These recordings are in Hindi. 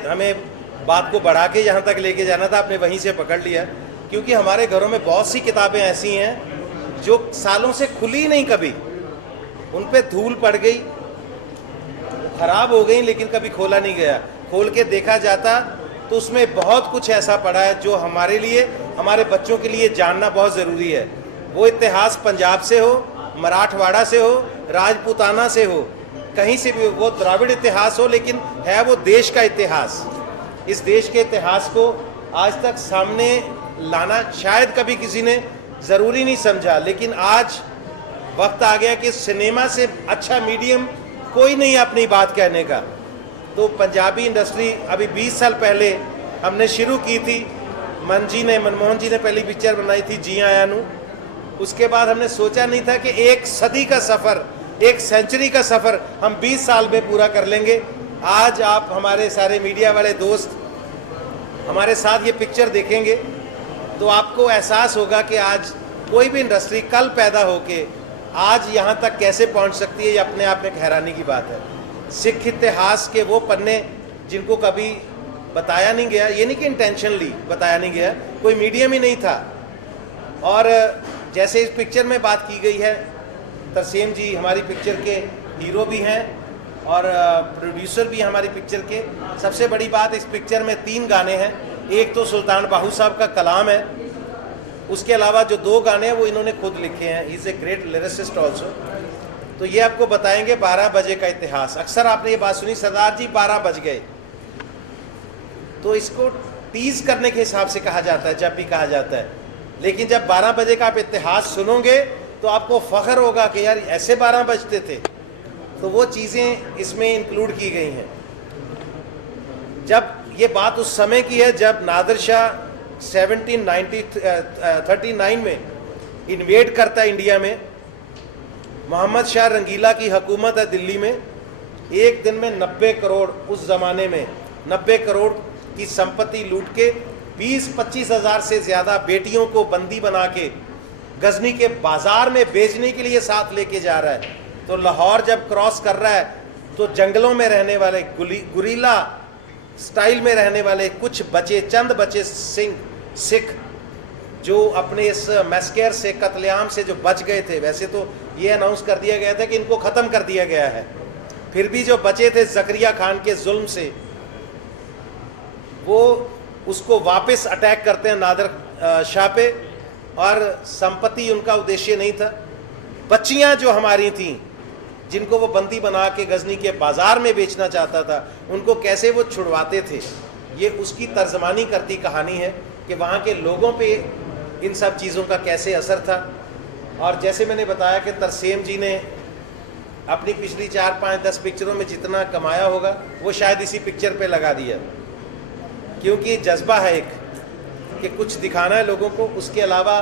हमें बात को बढ़ा के जहाँ तक लेके जाना था आपने वहीं से पकड़ लिया, क्योंकि हमारे घरों में बहुत सी किताबें ऐसी हैं जो सालों से खुली नहीं, कभी उन पे धूल पड़ गई, खराब हो गई, लेकिन कभी खोला नहीं गया। खोल के देखा जाता तो उसमें बहुत कुछ ऐसा पड़ा है जो हमारे लिए, हमारे बच्चों के लिए जानना बहुत ज़रूरी है। वो इतिहास पंजाब से हो, मराठवाड़ा से हो, राजपूताना से हो, कहीं से भी, वो द्राविड़ इतिहास हो, लेकिन है वो देश का इतिहास। इस देश के इतिहास को आज तक सामने लाना शायद कभी किसी ने ज़रूरी नहीं समझा, लेकिन आज वक्त आ गया कि सिनेमा से अच्छा मीडियम कोई नहीं है अपनी बात कहने का। तो पंजाबी इंडस्ट्री अभी 20 साल पहले हमने शुरू की थी। मनमोहन जी ने पहली पिक्चर बनाई थी जी आया नू। उसके बाद हमने सोचा नहीं था कि एक सदी का सफ़र, एक सेंचुरी का सफ़र हम 20 साल में पूरा कर लेंगे। आज आप हमारे सारे मीडिया वाले दोस्त हमारे साथ ये पिक्चर देखेंगे तो आपको एहसास होगा कि आज कोई भी इंडस्ट्री कल पैदा होके आज यहाँ तक कैसे पहुँच सकती है, ये अपने आप में एक हैरानी की बात है। सिख इतिहास के वो पन्ने जिनको कभी बताया नहीं गया, ये नहीं कि इंटेंशनली बताया नहीं गया, कोई मीडियम ही नहीं था। और जैसे इस पिक्चर में बात की गई है, तरसेम जी हमारी पिक्चर के हीरो भी हैं और प्रोड्यूसर भी हैं हमारी पिक्चर के। सबसे बड़ी बात, इस पिक्चर में 3 गाने हैं। एक तो सुल्तान बाहू साहब का कलाम है, उसके अलावा जो 2 गाने हैं वो इन्होंने खुद लिखे हैं। He is a great lyricist also. तो ये आपको बताएंगे 12 बजे का इतिहास। अक्सर आपने ये बात सुनी, सरदार जी 12 बज गए, तो इसको टीज करने के हिसाब से कहा जाता है जब भी कहा जाता है। लेकिन जब 12 बजे का आप इतिहास सुनोगे तो आपको फख्र होगा कि यार ऐसे 12 बजते थे। तो वो चीज़ें इसमें इंक्लूड की गई हैं। जब ये बात उस समय की है जब नादिर शाह 1739 में इन्वेड करता है इंडिया में। मोहम्मद शाह रंगीला की हुकूमत है दिल्ली में। एक दिन में 90 करोड़, उस ज़माने में 90 करोड़ की संपत्ति लूट के 20-25 हज़ार से ज़्यादा बेटियों को बंदी बना के गजनी के बाज़ार में बेचने के लिए साथ लेके जा रहा है। तो लाहौर जब क्रॉस कर रहा है तो जंगलों में रहने वाले, गुरीला स्टाइल में रहने वाले कुछ बचे, चंद बचे सिख जो अपने इस मैस्केर से, कत्लेआम से जो बच गए थे। वैसे तो ये अनाउंस कर दिया गया था कि इनको ख़त्म कर दिया गया है, फिर भी जो बचे थे ज़करिया खान के जुल्म से, वो उसको वापस अटैक करते हैं नादिर शाह पे। और संपत्ति उनका उद्देश्य नहीं था। बच्चियां जो हमारी थीं जिनको वो बंदी बना के गजनी के बाज़ार में बेचना चाहता था, उनको कैसे वो छुड़वाते थे, ये उसकी तर्जमानी करती कहानी है कि वहाँ के लोगों पे इन सब चीज़ों का कैसे असर था। और जैसे मैंने बताया कि तरसेम जी ने अपनी पिछली 4, 5, 10 पिक्चरों में जितना कमाया होगा वो शायद इसी पिक्चर पे लगा दिया, क्योंकि जज्बा है एक कि कुछ दिखाना है लोगों को। उसके अलावा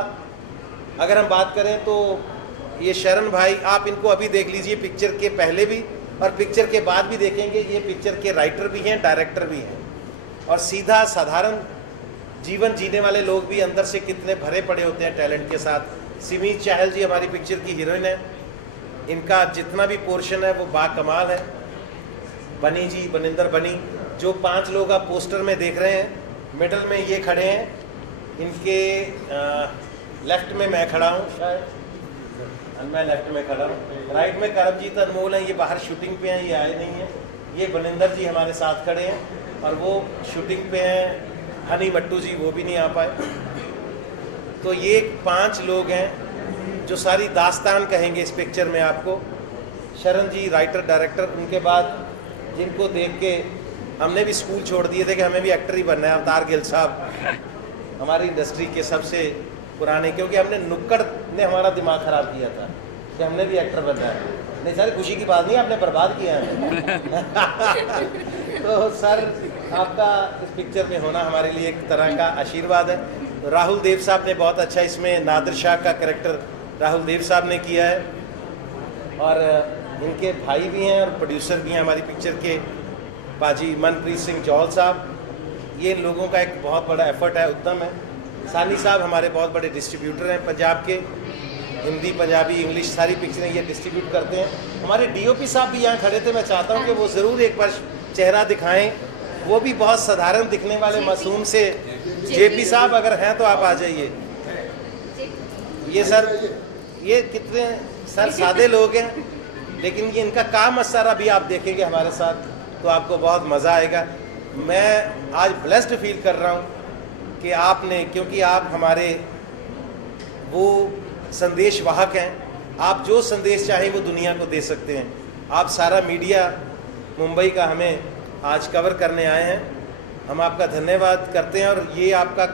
अगर हम बात करें तो ये शरण भाई, आप इनको अभी देख लीजिए, पिक्चर के पहले भी और पिक्चर के बाद भी देखेंगे। ये पिक्चर के राइटर भी हैं, डायरेक्टर भी हैं, और सीधा साधारण जीवन जीने वाले लोग भी अंदर से कितने भरे पड़े होते हैं टैलेंट के साथ। सिमी चाहल जी हमारी पिक्चर की हीरोइन है, इनका जितना भी पोर्शन है वो बाकमाल है। बनी जी, बनिंदर बनी, जो 5 लोग आप पोस्टर में देख रहे हैं, मिडल में ये खड़े हैं, इनके लेफ्ट में मैं खड़ा हूँ, शायद मैं लेफ्ट में खड़ा हूँ, राइट में करमजीत अनमोल हैं, ये बाहर शूटिंग पे हैं, ये आए नहीं हैं। ये बनिंदर जी हमारे साथ खड़े हैं और वो शूटिंग पे हैं। हनी मट्टू जी वो भी नहीं आ पाए। तो ये 5 लोग हैं जो सारी दास्तान कहेंगे इस पिक्चर में आपको। शरण जी राइटर डायरेक्टर, उनके बाद जिनको देख के हमने भी स्कूल छोड़ दिए थे कि हमें भी एक्टर ही बनना है, अवतार गिल साहब हमारी इंडस्ट्री के सबसे पुराने, क्योंकि हमने नुक्कड़ ने हमारा दिमाग ख़राब किया था कि हमने भी एक्टर बनना है। नहीं सर, खुशी की बात नहीं, आपने बर्बाद किया है। तो सर आपका इस पिक्चर में होना हमारे लिए एक तरह का आशीर्वाद है। तो राहुल देव साहब ने बहुत अच्छा इसमें नादिर शाह का कैरेक्टर राहुल देव साहब ने किया है, और इनके भाई भी हैं और प्रोड्यूसर भी हैं हमारी पिक्चर के, पाजी मनप्रीत सिंह जौहल साहब। ये इन लोगों का एक बहुत बड़ा एफर्ट है, उद्यम है। सानी साहब हमारे बहुत बड़े डिस्ट्रीब्यूटर हैं पंजाब के, हिंदी, पंजाबी, इंग्लिश सारी पिक्चरें ये डिस्ट्रीब्यूट करते हैं। हमारे डीओपी साहब भी यहाँ खड़े थे, मैं चाहता हूँ कि वो ज़रूर एक बार चेहरा दिखाएं वो भी बहुत साधारण दिखने वाले मासूम से जेपी साहब अगर हैं तो आप आ जाइए। ये सर, ये कितने सर सादे लोग हैं, लेकिन ये इनका काम असर अभी आप देखेंगे हमारे साथ तो आपको बहुत मज़ा आएगा। मैं आज ब्लेस्ड फील कर रहा हूँ कि आपने, क्योंकि आप हमारे वो संदेश वाहक हैं, आप जो संदेश चाहें वो दुनिया को दे सकते हैं। आप सारा मीडिया मुंबई का हमें आज कवर करने आए हैं, हम आपका धन्यवाद करते हैं। और ये आपका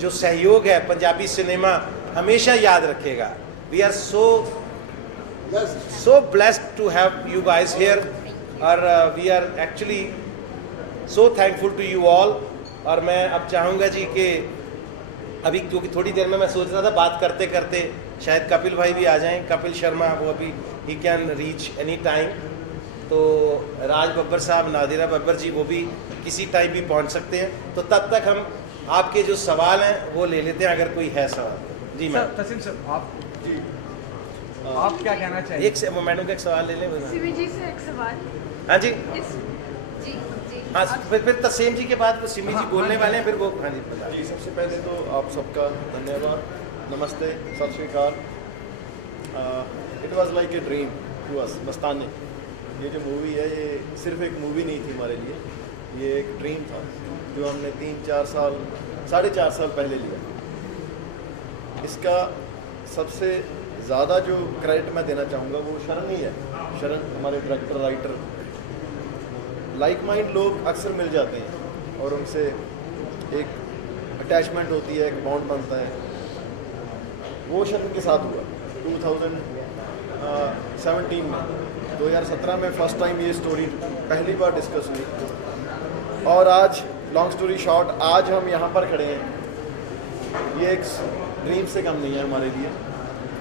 जो सहयोग है पंजाबी सिनेमा हमेशा याद रखेगा। We are so blessed to have you guys here, और we are actually so thankful to you all। और मैं अब चाहूँगा जी कि अभी, क्योंकि थोड़ी देर में मैं सोच रहा था बात करते करते शायद कपिल भाई भी आ जाएं, कपिल शर्मा, वो अभी he can reach any time, तो राज बब्बर साहब, नादिरा बब्बर जी वो भी किसी टाइम भी पहुंच सकते हैं। तो तब तक हम आपके जो सवाल हैं वो ले लेते हैं, अगर कोई है सवाल। जी मैम। तस्लीम सर, आप क्या कहना चाहिए? एक मैडम का एक सवाल ले लें। सिमी जी से एक सवाल। हाँ जी, जी जी। हाँ, फिर तस्लीम जी के बाद सिमी जी बोलने वाले हैं, फिर वो। हाँ जी, बता। जी, सबसे पहले तो आप सबका धन्यवाद, नमस्ते, सत श्री अकाल। It was like a dream to us. Mastaney, ये जो मूवी है ये सिर्फ एक मूवी नहीं थी हमारे लिए, ये एक ड्रीम था जो हमने 3-4 साल, 4.5 साल पहले लिया। इसका सबसे ज़्यादा जो क्रेडिट मैं देना चाहूँगा वो शरण ही है। शरण हमारे डायरेक्टर, राइटर, लाइक माइंड लोग अक्सर मिल जाते हैं और उनसे एक अटैचमेंट होती है, एक बॉन्ड बनता है। वो शरण के साथ हुआ 2017 में। 2017 में फर्स्ट टाइम ये स्टोरी पहली बार डिस्कस हुई, और आज लॉन्ग स्टोरी शॉर्ट, आज हम यहाँ पर खड़े हैं, ये एक ड्रीम से कम नहीं है हमारे लिए।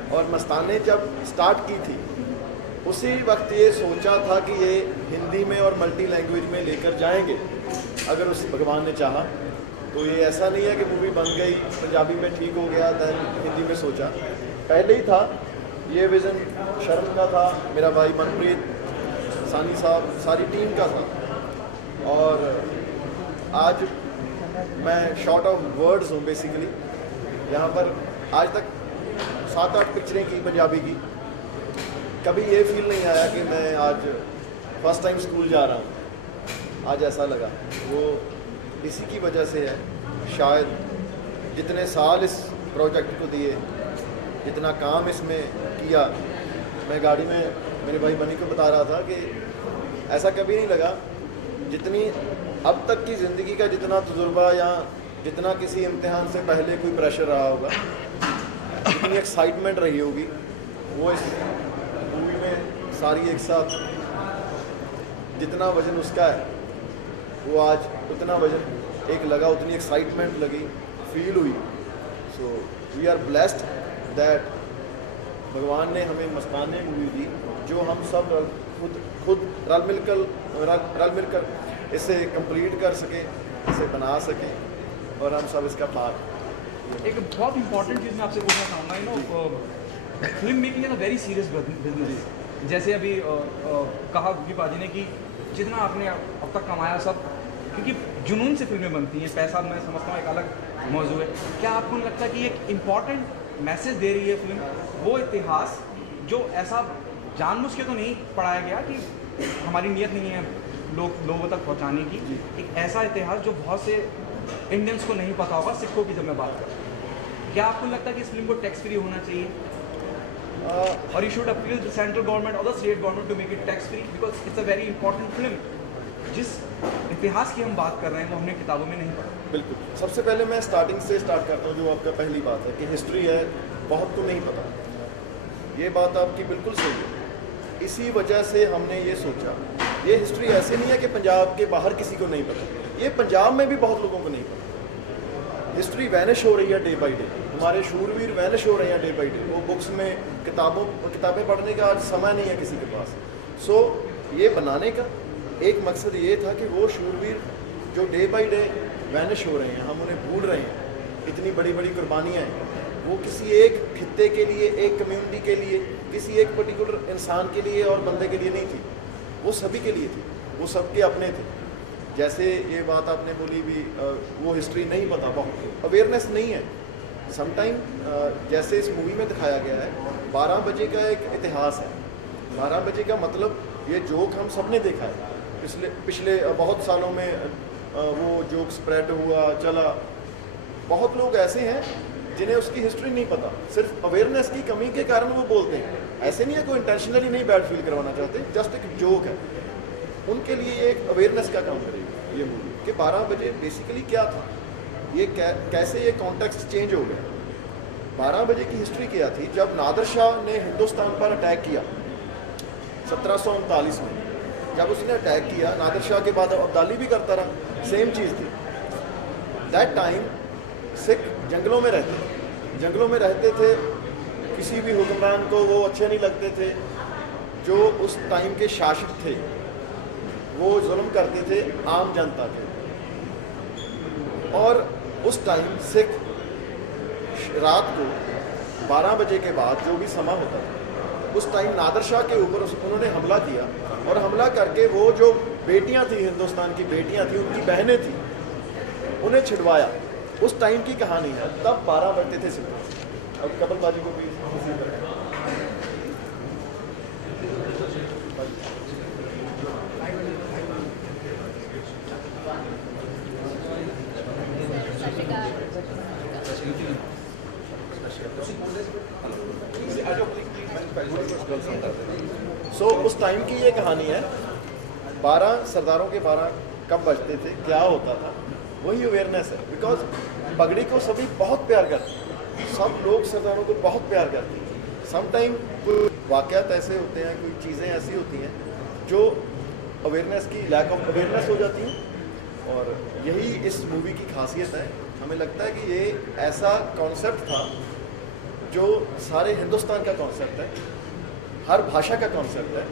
और मस्ताने जब स्टार्ट की थी उसी वक्त ये सोचा था कि ये हिंदी में और मल्टी लैंग्वेज में लेकर जाएंगे अगर उस भगवान ने चाहा। तो ये ऐसा नहीं है कि मूवी बन गई, पंजाबी में ठीक हो गया, दैन हिंदी में सोचा, पहले ही था। ये विज़न शर्म का था, मेरा भाई मनप्रीत, सानी साहब, सारी टीम का था। और आज मैं शॉर्ट ऑफ वर्ड्स हूँ बेसिकली। यहाँ पर आज तक 7-8 पिक्चरें की पंजाबी की, कभी ये फील नहीं आया कि मैं आज फर्स्ट टाइम स्कूल जा रहा हूँ। आज ऐसा लगा, वो इसी की वजह से है शायद। जितने साल इस प्रोजेक्ट को दिए, जितना काम इसमें किया, मैं गाड़ी में मेरे भाई बनी को बता रहा था कि ऐसा कभी नहीं लगा जितनी अब तक की ज़िंदगी का जितना तजुर्बा या जितना किसी इम्तिहान से पहले कोई प्रेशर रहा होगा, जितनी एक्साइटमेंट रही होगी, वो इस मूवी में सारी एक साथ, जितना वज़न उसका है वो आज उतना वज़न एक लगा, उतनी एक्साइटमेंट लगी, फील हुई। So we are blessed that भगवान ने हमें मस्ताने मूवी दी, जो हम सब खुद रल मिलकर इसे कंप्लीट कर सके, इसे बना सके, और हम सब इसका पार्ट। एक बहुत इंपॉर्टेंट चीज़ मैं आपसे पूछना चाहूँगा, film making is a very serious business. जैसे अभी कहा गुगी पाजी ने कि जितना आपने अब तक कमाया सब, क्योंकि जुनून से फिल्में बनती हैं, पैसा मैं समझता हूँ एक अलग मौजू है। क्या आपको नहीं लगता कि एक इम्पॉर्टेंट मैसेज दे रही है फिल्म, वो इतिहास जो ऐसा जानबूझ के तो नहीं पढ़ाया गया कि हमारी नीयत नहीं है लोगों तक पहुंचाने की, एक ऐसा इतिहास जो बहुत से इंडियंस को नहीं पता होगा, सिखों की जब मैं बात करूँ, क्या आपको लगता है कि इस फिल्म को टैक्स फ्री होना चाहिए? और you should appeal the central government और the state government to make it tax free, because it's a very important film. जिस इतिहास की हम बात कर रहे हैं वो हमने किताबों में नहीं पढ़ा। बिल्कुल, सबसे पहले मैं स्टार्टिंग से स्टार्ट करता हूँ। जो आपका पहली बात है कि हिस्ट्री है, बहुत को नहीं पता, ये बात आपकी बिल्कुल सही है। इसी वजह से हमने ये सोचा, ये हिस्ट्री ऐसे नहीं है कि पंजाब के बाहर किसी को नहीं पता, ये पंजाब में भी बहुत लोगों को नहीं पता। हिस्ट्री वैनिश हो रही है डे बाई डे, हमारे शूरवीर वैनिश हो रहे हैं डे बाई डे। वो बुक्स में किताबें पढ़ने का आज समय नहीं है किसी के पास। सो ये बनाने का एक मकसद ये था कि वो शूरवीर जो डे बाई डे वैनिश हो रहे हैं, हम उन्हें भूल रहे हैं। इतनी बड़ी बड़ी कुर्बानियाँ हैं, वो किसी एक खित्ते के लिए, एक कम्युनिटी के लिए, किसी एक पर्टिकुलर इंसान के लिए और बंदे के लिए नहीं थी, वो सभी के लिए थी, वो सबके अपने थे। जैसे ये बात आपने बोली भी वो हिस्ट्री नहीं पता, बहुत अवेयरनेस नहीं है समटाइम। जैसे इस मूवी में दिखाया गया है 12 बजे का एक इतिहास है। 12 बजे का मतलब ये जोक हम सब ने देखा है पिछले बहुत सालों में, वो जोक स्प्रेड हुआ चला। बहुत लोग ऐसे हैं जिन्हें उसकी हिस्ट्री नहीं पता, सिर्फ अवेयरनेस की कमी के कारण वो बोलते हैं। ऐसे नहीं है, कोई इंटेंशनली नहीं बैड फील करवाना चाहते, जस्ट एक जोक है। उनके लिए ये एक अवेयरनेस का काम करेगी ये मूवी कि 12 बजे बेसिकली क्या था, ये कैसे ये कॉन्टेक्स्ट चेंज हो गया। 12 बजे की हिस्ट्री क्या थी, जब नादिर शाह ने हिंदुस्तान पर अटैक किया 1739 में, जब उसने अटैक किया, नादिर शाह के बाद अब्दाली भी करता रहा, सेम चीज़ थी। दैट टाइम सिख जंगलों में रहते थे, किसी भी हुक्मरान को वो अच्छे नहीं लगते थे। जो उस टाइम के शासक थे वो जुल्म करते थे आम जनता पे, और उस टाइम सिख रात को 12 बजे के बाद जो भी समा होता था, उस टाइम नादिर शाह के ऊपर उन्होंने हमला किया, और हमला करके वो जो बेटियां थी, हिंदुस्तान की बेटियां थी, उनकी बहनें थी, उन्हें छिड़वाया। उस टाइम की कहानी है, तब 12 बजते थे सुबह। अब कपिल बाजी को भी उसी तरह उस टाइम की ये कहानी है। 12 सरदारों के 12 कब बजते थे, क्या होता था, वही अवेयरनेस है। बिकॉज पगड़ी को सभी बहुत प्यार करते हैं, सब लोग सरदारों को बहुत प्यार करते हैं। समटाइम कोई वाक़यात ऐसे होते हैं, कोई चीज़ें ऐसी होती हैं जो अवेयरनेस की लैक ऑफ अवेयरनेस हो जाती हैं, और यही इस मूवी की खासियत है। हमें लगता है कि ये ऐसा कॉन्सेप्ट था जो सारे हिंदुस्तान का कॉन्सेप्ट है, हर भाषा का कॉन्सेप्ट है,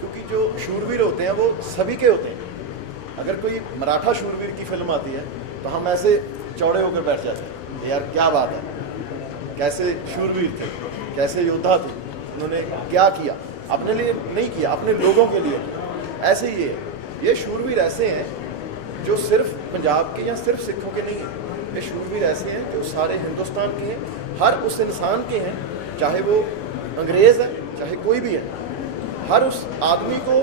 क्योंकि जो शूरवीर होते हैं वो सभी के होते हैं। अगर कोई मराठा शूरवीर की फिल्म आती है तो हम ऐसे चौड़े होकर बैठ जाते हैं, यार क्या बात है, कैसे शूरवीर थे, कैसे योद्धा थे, उन्होंने क्या किया, अपने लिए नहीं किया, अपने लोगों के लिए। ऐसे ही ये शूरवीर ऐसे हैं जो सिर्फ पंजाब के या सिर्फ सिखों के नहीं हैं, ये शूरवीर ऐसे हैं जो सारे हिंदुस्तान के हैं, हर उस इंसान के हैं, चाहे वो अंग्रेज़ है चाहे कोई भी है। हर उस आदमी को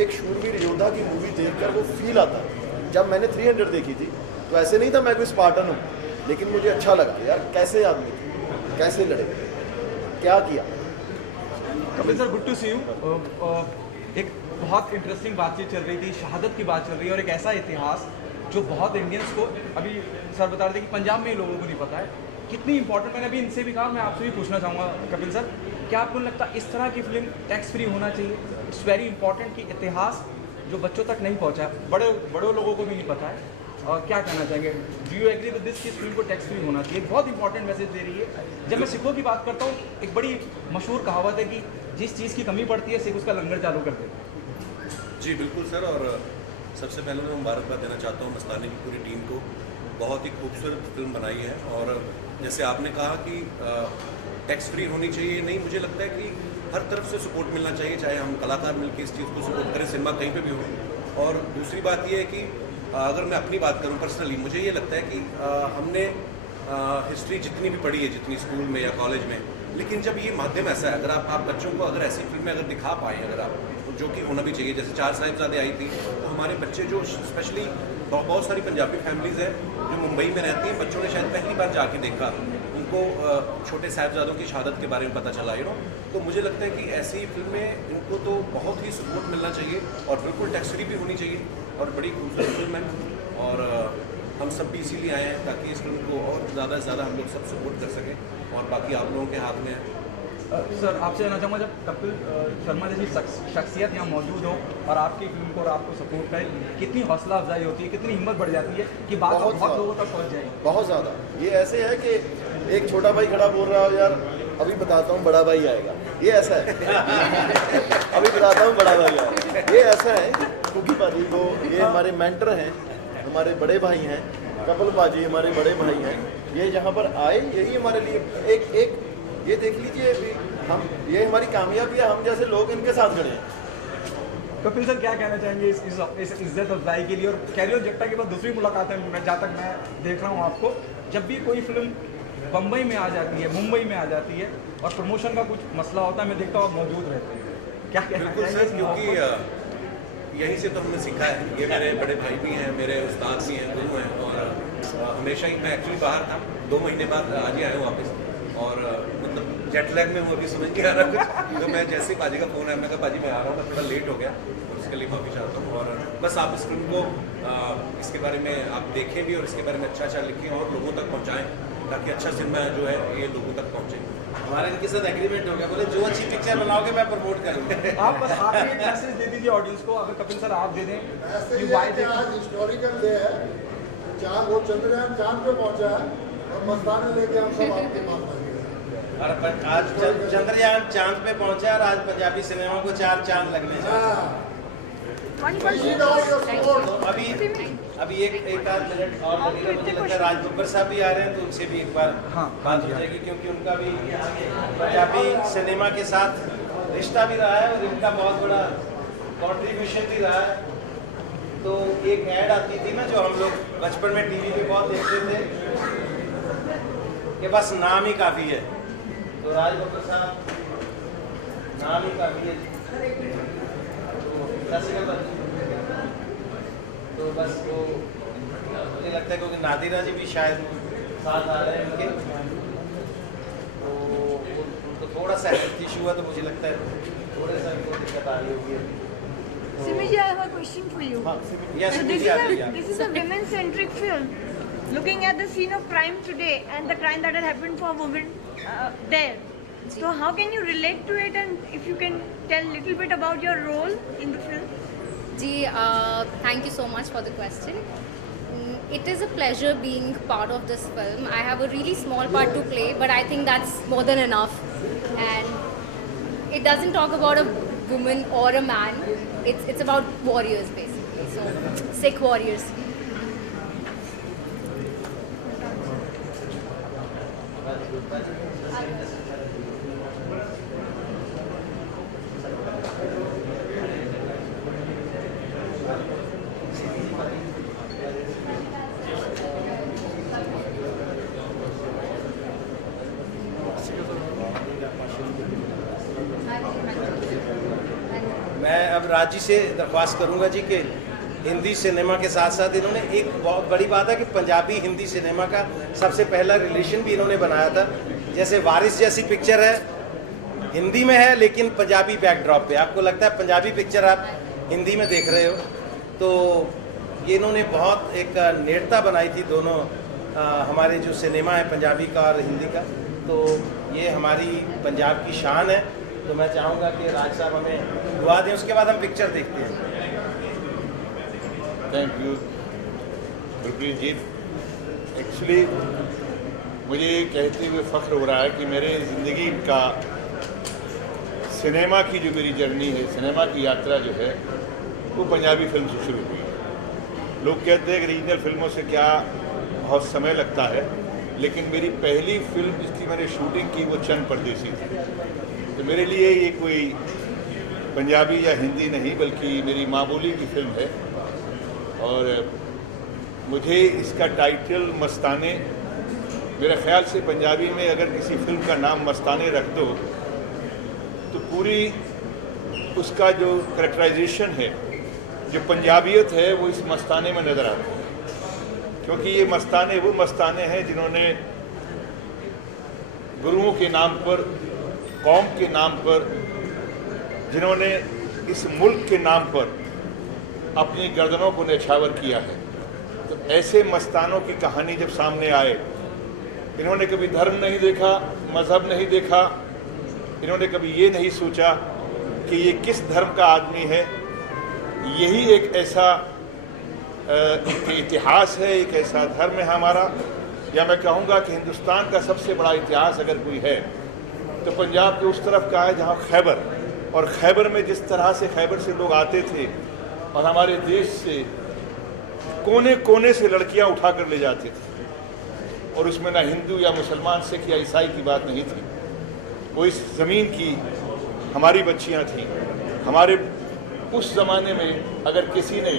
एक शूरवीर योद्धा की मूवी देखकर वो फील आता है। जब मैंने 300 देखी थी तो ऐसे नहीं था मैं कोई स्पार्टन हूँ, लेकिन मुझे अच्छा लगा यार कैसे आदमी थे, कैसे लड़े, क्या किया। Kapil sir, good to see you. एक बहुत इंटरेस्टिंग बातचीत चल रही थी, शहादत की बात चल रही है, और एक ऐसा इतिहास जो बहुत इंडियंस को, अभी सर बता रहे थे कि पंजाब में लोगों को नहीं पता है कितनी इंपॉर्टेंट। मैंने अभी इनसे भी कहा, मैं आपसे भी पूछना चाहूँगा कपिल सर, क्या आपको लगता है इस तरह की फिल्म टैक्स फ्री होना चाहिए? इट्स वेरी इंपॉर्टेंट कि इतिहास जो बच्चों तक नहीं पहुँचा, बड़े लोगों को भी नहीं पता है। और क्या कहना चाहेंगे, do you agree with this कि इस फिल्म को टैक्स फ्री होना चाहिए? बहुत इंपॉर्टेंट मैसेज दे रही है। जब मैं सिखों की बात करता हूँ, एक बड़ी मशहूर कहावत है कि जिस चीज़ की कमी पड़ती है सिख उसका लंगर चालू कर देते हैं। जी बिल्कुल सर, और सबसे पहले मैं मुबारकबाद देना चाहता हूँ मस्तानी की पूरी टीम को, बहुत ही खूबसूरत फिल्म बनाई है। और जैसे आपने कहा कि टैक्स फ्री होनी चाहिए, नहीं, मुझे लगता है कि हर तरफ से सपोर्ट मिलना चाहिए, चाहे हम कलाकार मिलकर इस चीज़ को सपोर्ट करें, सिनेमा कहीं पे भी हो। और दूसरी बात ये है कि अगर मैं अपनी बात करूं पर्सनली, मुझे ये लगता है कि हमने हिस्ट्री जितनी भी पढ़ी है, जितनी स्कूल में या कॉलेज में, लेकिन जब ये माध्यम ऐसा है, अगर आप बच्चों को अगर ऐसी फिल्में अगर दिखा पाएँ, अगर आप, जो कि होना भी चाहिए, जैसे 4 साहिबजादे आई थी, तो हमारे बच्चे जो स्पेशली बहुत सारी पंजाबी फैमिलीज़ हैं जो मुंबई में रहती हैं, बच्चों ने शायद पहली बार जाके देखा, उनको छोटे साहिबजादों की शहादत के बारे में पता चला, तो मुझे लगता है कि ऐसी फिल्में इनको तो बहुत ही सपोर्ट मिलना चाहिए, और बिल्कुल टैक्स फ्री भी होनी चाहिए, और बड़ी खूबसूरत फिल्म है। और हम सब भी इसीलिए आए हैं ताकि इस फिल्म को और ज़्यादा से ज़्यादा हम लोग सब सपोर्ट कर सकें, और बाकी आप लोगों के हाथ में है। सर, आपसे जानना चाहूँगा, जब कपिल शर्मा जैसी शख्सियत यहाँ मौजूद हो और आपकी फिल्म को और आपको सपोर्ट करे, कितनी हौसला अफजाई होती है, कितनी हिम्मत बढ़ जाती है कि बात बहुत लोगों तक पहुँच जाए? बहुत ज़्यादा। ये ऐसे है कि एक छोटा भाई खड़ा बोल रहा हो, यार अभी बताता हूँ बड़ा भाई आएगा, ये ऐसा है अभी बताता हूँ बड़ा भाई आएगा, ये ऐसा है। क्योंकि भाजी को ये हमारे मेंटर हैं, हमारे बड़े भाई हैं, कपिल बाजी हमारे बड़े भाई हैं, ये यहाँ पर आए, यही हमारे लिए एक ये देख लीजिए, हम ये हमारी कामयाबी है, हम जैसे लोग इनके साथ खड़े हैं। कपिल सर क्या कहना चाहेंगे इस इज्जत अफजाई के लिए? और कैरी ऑन जट्टा के बाद दूसरी मुलाकात है, मैं जहाँ तक मैं देख रहा हूँ आपको, जब भी कोई फिल्म बम्बई में आ जाती है, मुंबई में आ जाती है और प्रमोशन का कुछ मसला होता है, मैं देखता हूँ आप मौजूद रहते हैं, क्या कहना बिल्कुल चाहेंगे? सर, क्योंकि यहीं से तो हमने सीखा है। ये मेरे बड़े भाई भी हैं, मेरे उस्ताद भी हैं, गुरु हैं, और हमेशा ही मैं एक्चुअली बाहर था, 2 महीने बाद आज ही आया हूँ वापस, और मतलब जेट लैग में हूँ, अभी समझ नहीं आ रहा कुछ। तो मैं जैसे ही पाजी का फ़ोन आया, मैं कहा पाजी मैं आ रहा हूँ, मैं थोड़ा लेट हो गया और उसके लिए माफ़ी चाहता हूँ। और बस आप इस फिल्म को इसके बारे में आप देखें भी और इसके बारे में अच्छा लिखें और लोगों तक पहुँचाएँ, ताकि अच्छा सिनेमा जो है ये लोगों तक पहुँचे। हमारा इनके साथ एग्रीमेंट हो गया, बोले जो अच्छी पिक्चर बनाओगे मैं प्रमोट करूँगा। आप बस आखिरी एक मैसेज दे दीजिए ऑडियंस को, अगर कपिल सर आप दे दें कि वाई दे। आज हिस्टोरिकल डे है, चांद वो चंद्रयान चांद पे पहुंचा है और मस्ताने लेके हम सब आपके पास आए हैं। और आज चंद्रयान चांद पे पहुंचा और आज पंजाबी सिनेमा को 4 चांद लगने चाहिए। अभी एक आध मिनट और लगेगा, मुझे लगता है राज बब्बर साहब भी आ रहे हैं, तो उनसे भी एक बार बात हो जाएगी, क्योंकि उनका भी पंजाबी सिनेमा के साथ रिश्ता भी रहा है और इनका बहुत बड़ा कंट्रीब्यूशन भी रहा है। तो एक ऐड आती थी ना, जो हम लोग बचपन में टीवी पे बहुत देखते थे, कि बस नाम ही काफ़ी है। तो राज बब्बर साहब नाम ही काफ़ी है। तो बस वो मुझे लगता है, क्योंकि नादिरा जी भी शायद साथ आ रहे हैं उनके, तो उनको थोड़ा सा हेल्थ इशू हुआ, तो मुझे लगता है थोड़ा सा इनको दिक्कत आ रही होगी। Simiji, I have a question for you. Yes, So Simiji, this is a women-centric film, looking at the scene of crime today and the crime that had happened for women there. So how can you relate to it, and if you can tell a little bit about your role in the film? Ji, thank you so much for the question. It is a pleasure being part of this film. I have a really small part to play, but I think that's more than enough. And it doesn't talk about a woman or a man. It's about warriors basically. So Sikh warriors. मैं अब राजी से दरख्वास्त करूंगा जी कि हिंदी सिनेमा के साथ साथ इन्होंने एक बहुत बड़ी बात है कि पंजाबी हिंदी सिनेमा का सबसे पहला रिलेशन भी इन्होंने बनाया था। जैसे वारिस जैसी पिक्चर है, हिंदी में है लेकिन पंजाबी बैकड्रॉप पे, आपको लगता है पंजाबी पिक्चर आप हिंदी में देख रहे हो, तो ये इन्होंने बहुत एक नेड़ता बनाई थी दोनों हमारे जो सिनेमा है पंजाबी का और हिंदी का। तो ये हमारी पंजाब की शान है। तो मैं चाहूँगा कि राज साहब हमें दुआ दें, उसके बाद हम पिक्चर देखते हैं। Thank you Gurpreet ji. Actually मुझे ये कहते हुए फ़ख्र हो रहा है कि मेरे ज़िंदगी का सिनेमा की जो मेरी जर्नी है, सिनेमा की यात्रा जो है, वो पंजाबी फिल्म से शुरू हुई। लोग कहते हैं कि रीजनल फिल्मों से क्या बहुत समय लगता है, लेकिन मेरी पहली फिल्म जिसकी मैंने शूटिंग की वो चंद परदेसी थी। तो मेरे लिए ये कोई पंजाबी या हिंदी नहीं, बल्कि मेरी माँ बोली की फिल्म है। और मुझे इसका टाइटल मस्ताने, मेरे ख्याल से पंजाबी में अगर किसी फिल्म का नाम मस्ताने रख दो तो पूरी उसका जो करेक्टराइजेशन है, जो पंजाबियत है, वो इस मस्ताने में नज़र आता है। क्योंकि ये मस्ताने वो मस्ताने हैं जिन्होंने गुरुओं के नाम पर, कौम के नाम पर, जिन्होंने इस मुल्क के नाम पर अपनी गर्दनों को न्यौछावर किया है। तो ऐसे मस्तानों की कहानी जब सामने आए, इन्होंने कभी धर्म नहीं देखा, मज़हब नहीं देखा, इन्होंने कभी ये नहीं सोचा कि ये किस धर्म का आदमी है। यही एक ऐसा इतिहास है, एक ऐसा धर्म है हमारा, या मैं कहूँगा कि हिंदुस्तान का सबसे बड़ा इतिहास अगर कोई है तो पंजाब के उस तरफ का है जहाँ खैबर, और खैबर में जिस तरह से खैबर से लोग आते थे और हमारे देश से कोने कोने से लड़कियाँ उठा कर ले जाते थे, और उसमें ना हिंदू या मुसलमान, सिख या ईसाई की बात नहीं थी। वो इस ज़मीन की हमारी बच्चियाँ थीं, हमारे उस ज़माने में अगर किसी ने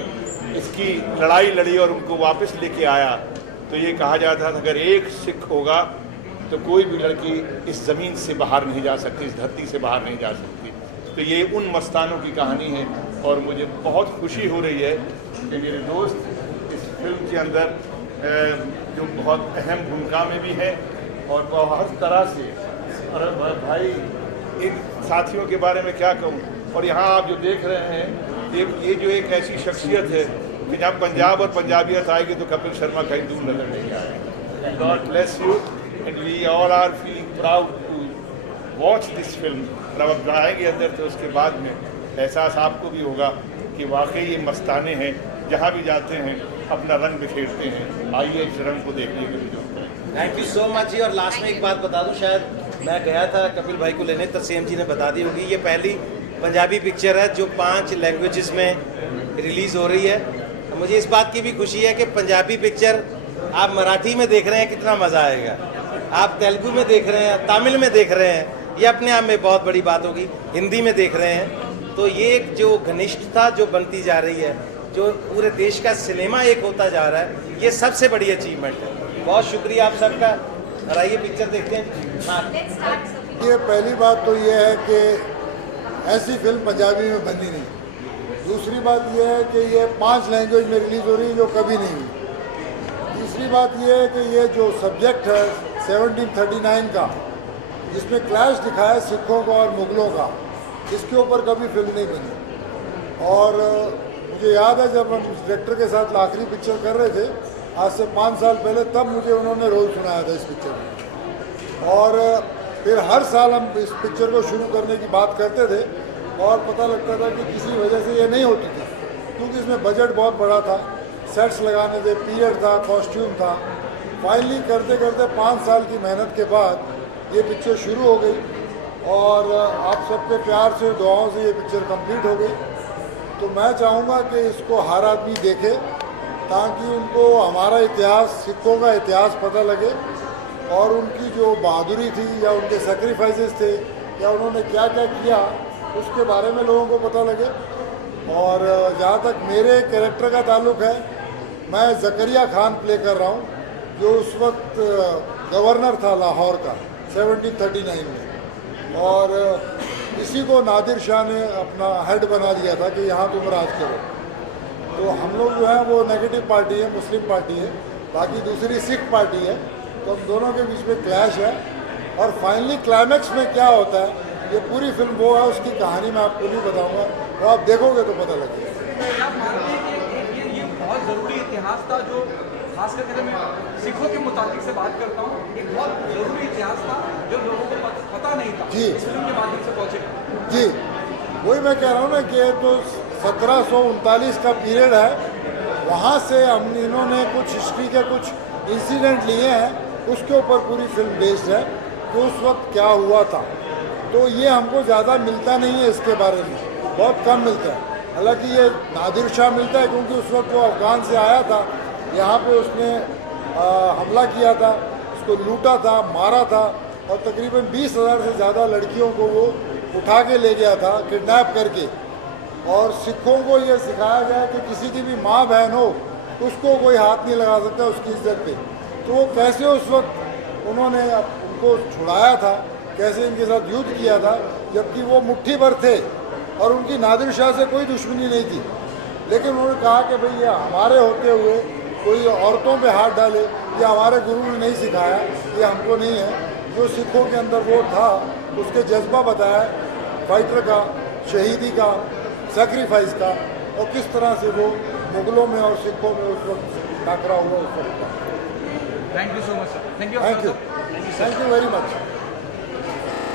इसकी लड़ाई लड़ी और उनको वापस लेके आया तो ये कहा जाता था अगर एक सिख होगा तो कोई भी लड़की इस ज़मीन से बाहर नहीं जा सकती, इस धरती से बाहर नहीं जा सकती। तो ये उन मस्तानों की कहानी है और मुझे बहुत खुशी हो रही है कि मेरे दोस्त इस फिल्म के अंदर जो बहुत अहम भूमिका में भी है और बहुत तरह से, और भाई इन साथियों के बारे में क्या कहूँ। और यहाँ आप जो देख रहे हैं ये जो एक ऐसी शख्सियत है कि जब पंजाब और पंजाबियत आएगी तो कपिल शर्मा कहीं दूर नजर नहीं आएगा। God bless you and we all are feeling proud to watch this film. जब आप जाएंगे अंदर तो उसके बाद में एहसास आपको भी होगा कि वाकई ये मस्ताने हैं, जहाँ भी जाते हैं अपना रंग बिखेरते हैं। आइए इस रंग को देखिए कभी जो। थैंक यू सो मच जी। और लास्ट में एक बात बता दूं, शायद मैं गया था कपिल भाई को लेने, तरसेम जी ने बता दी होगी, ये पहली पंजाबी पिक्चर है जो 5 लैंग्वेजेस में रिलीज़ हो रही है। मुझे इस बात की भी खुशी है कि पंजाबी पिक्चर आप मराठी में देख रहे हैं, कितना मज़ा आएगा। आप तेलुगु में देख रहे हैं, तमिल में देख रहे हैं, ये अपने आप में बहुत बड़ी बात होगी। हिंदी में देख रहे हैं, तो ये एक जो घनिष्ठता जो बनती जा रही है, जो पूरे देश का सिनेमा एक होता जा रहा है, ये सबसे बड़ी अचीवमेंट है। बहुत शुक्रिया आप सबका। और आइए पिक्चर देखते हैं। हाँ, ये पहली बात तो ये है कि ऐसी फिल्म पंजाबी में बनी नहीं। दूसरी बात ये है कि ये 5 लैंग्वेज में रिलीज़ हो रही है जो कभी नहीं हुई। तीसरी बात ये है कि ये जो सब्जेक्ट है 1739 का, जिसमें क्लैश दिखाया है सिखों का और मुगलों का, इसके ऊपर कभी फिल्म नहीं बनी। और मुझे याद है जब हम डायरेक्टर के साथ आखिरी पिक्चर कर रहे थे आज से 5 साल पहले, तब मुझे उन्होंने रोल सुनाया था इस पिक्चर में। और फिर हर साल हम इस पिक्चर को शुरू करने की बात करते थे और पता लगता था कि किसी वजह से ये नहीं होती थी, क्योंकि इसमें बजट बहुत बड़ा था, सेट्स लगाने थे, पीरियड था, कॉस्ट्यूम था। फाइनली करते करते 5 साल की मेहनत के बाद ये पिक्चर शुरू हो गई और आप सबके प्यार से, दुआओं से ये पिक्चर कंप्लीट हो गई। तो मैं चाहूँगा कि इसको हर आदमी देखे ताकि उनको हमारा इतिहास, सिखों का इतिहास पता लगे और उनकी जो बहादुरी थी या उनके सेक्रीफाइसेस थे या उन्होंने क्या क्या किया उसके बारे में लोगों को पता लगे। और जहाँ तक मेरे कैरेक्टर का ताल्लुक है, मैं ज़करिया खान प्ले कर रहा हूँ, जो उस वक्त गवर्नर था लाहौर का 1739 में, और इसी को नादिर शाह ने अपना हेड बना दिया था कि यहाँ तुम राज करो। तो हम लोग जो है वो नेगेटिव पार्टी है, मुस्लिम पार्टी है, बाकी दूसरी सिख पार्टी है। तो हम दोनों के बीच में क्लैश है और फाइनली क्लाइमैक्स में क्या होता है, ये पूरी फिल्म वो है, उसकी कहानी मैं आपको नहीं बताऊंगा, वो आप देखोगे तो पता लगेगा। क्या आप मानते हैं कि ये बहुत ज़रूरी इतिहास था, जो खास करके मैं सिखों के मुताबिक से बात करता हूँ, एक बहुत ज़रूरी इतिहास था जो लोगों को पता नहीं था, जी, इस फिल्म के माध्यम से पहुँचे। जी, वही मैं कह रहा हूँ ना कि ये तो 1739 का पीरियड है, वहाँ से हम इन्होंने कुछ हिस्ट्री के कुछ इंसिडेंट लिए हैं, उसके ऊपर पूरी फिल्म बेस्ड है कि उस वक्त क्या हुआ था। तो ये हमको ज़्यादा मिलता नहीं है, इसके बारे में बहुत कम मिलता है। हालांकि ये नादिर शाह मिलता है क्योंकि उस वक्त वो अफगान से आया था, यहाँ पे उसने हमला किया था, उसको लूटा था, मारा था और तकरीबन 20,000 से ज़्यादा लड़कियों को वो उठा के ले गया था, किडनैप करके। और सिखों को ये सिखाया गया कि किसी की भी माँ बहन हो उसको कोई हाथ नहीं लगा सकता उसकी इज्जत पे। तो वो कैसे उस वक्त उन्होंने उनको छुड़ाया था, कैसे इनके साथ युद्ध किया था, जबकि वो मुट्ठी भर थे और उनकी नादिर शाह से कोई दुश्मनी नहीं थी। लेकिन उन्होंने कहा कि भाई ये हमारे होते हुए कोई औरतों पे हाथ डाले, ये हमारे गुरु ने नहीं सिखाया, ये हमको नहीं है। जो सिखों के अंदर वो था, उसके जज्बा बताया फाइटर का, शहीदी का, सेक्रीफाइस का, और किस तरह से वो मुगलों में और सिखों में उस वक्त टकरा हुआ उस वक्त। Thank you so much sir. Thank you very much.